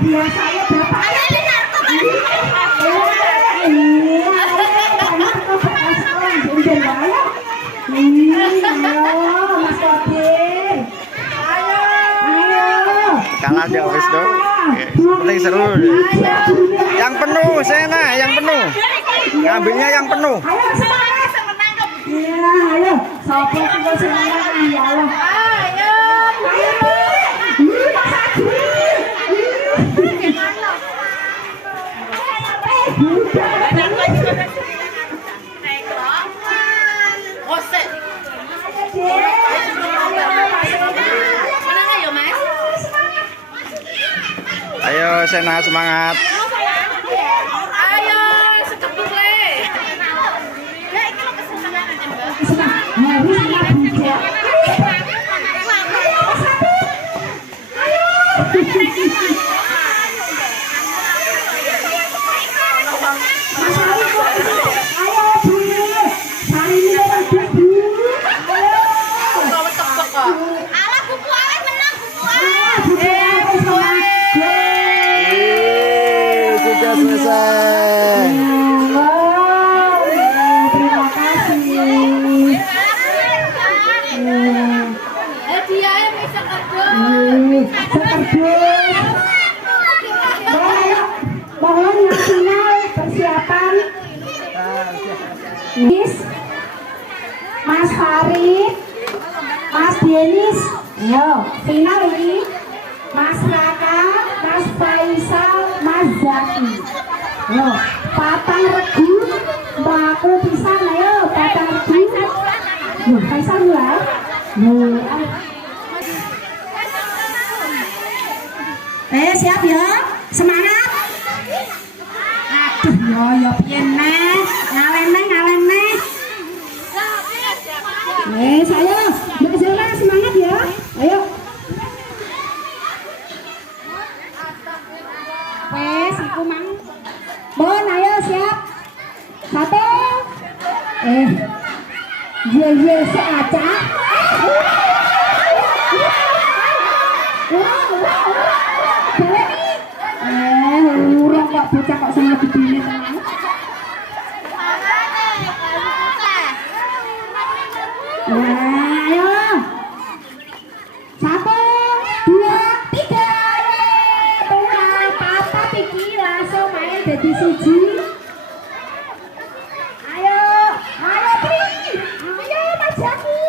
biasa ya Bapak. Kalah aja wis dong. Penting seru. Yang penuh Sena, yang penuh. Ngambilnya yang penuh. Ayo semangat. Iya, ayo. Sopo sing semangat ya Allah. Ayo. Ayo Sena semangat. Ayo, sekepuk le. Ya iki lho kesenangan Mbak. Alah buku ae menang buku ae. Sudah selesai. Terima kasih. Dia yang bisa kardus. Mohon yang final persiapan. Miss, Mas Farid, Mas Denis, yo final ini. Mas Raka, Mas Faisal, Mas Zaki. Yo, patang regu, baku pisan ayo patang regu. Yo, Faisal mulai. Siap ya, semangat. Aduh, yo piye neh, ngalene. Saya, Mbak Zela semangat ya. Ayo. Wes, iku mang. Bon, ayo siap. Satu. Ye seaca. Urung kok bocah kok sama begini teman. Ayo. 1, 2, 3. Papa pikir langsung main jadi siji. Ayo Pri. Ayo Mas Jaki.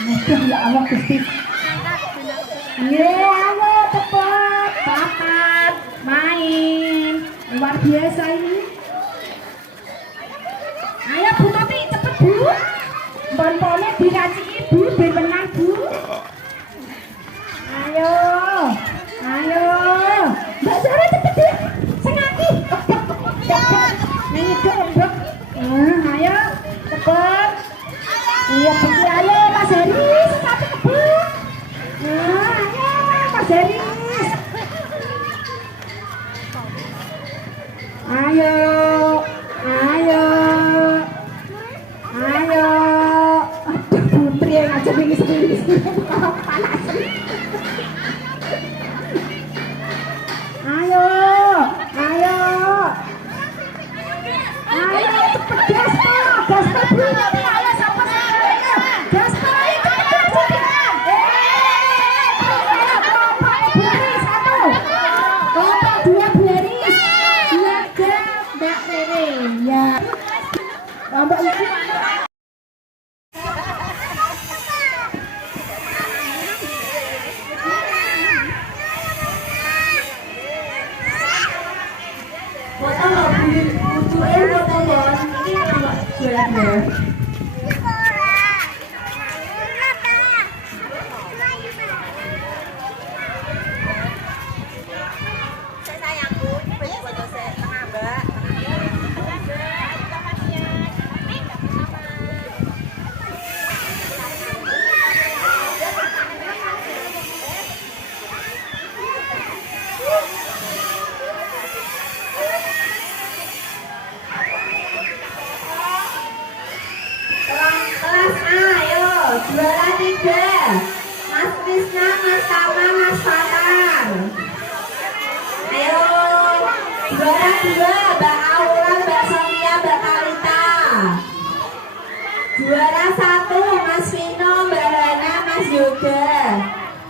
Aduh ya Allah Gusti. Ayo cepat, papat, main. Luar biasa ini. Ayo Bu Tati cepet Bu. Bonpone dikasih Ibu biar menang Bu. Ayo. Mbak Zara cepet deh. Sengati. Nih dok. Ayo cepet. Iya pergi ayo Mas Heris. Satu kebun. Ayo Mas Heris. Ayo. Aduh Putri yang ngajak ini panas. Ayo cepet Gaspar belum ayo sama saya Gaspar ayo cepet kompak Buaris 1 kompak 2 Buaris 2 Mbak Rere ya Mbak Ibu juara 3 Mas Krisna, Mas Tama, Mas Fatar. Ayo Juara 2 Mbak Aura, Mbak Sonia, Mbak Kalita. Juara 1 Mas Vino, Mbak Hana, Mas Yoga.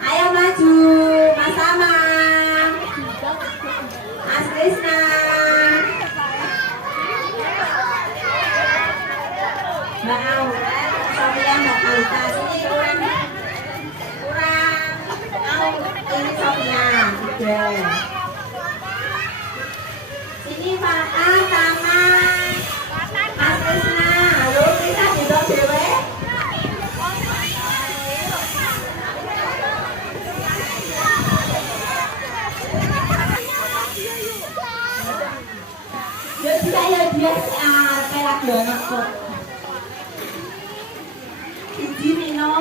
Ayo maju, Mas Amang, Mas Krisna. Mbak Aura, Mbak Sonia, Mbak Kalita. Sini kurang ini Sonia. Oke. Sini Fata sama Mas Krisna. Halo, Krisna duduk dewe. Ya tidak ya dia kayak banget kok. Iji Nino.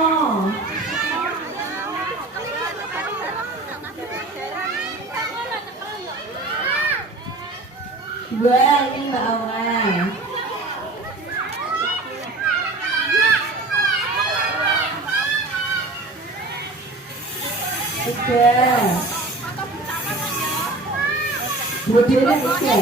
Dua ini Mbak Aura. Tiga. Dua dia tiga.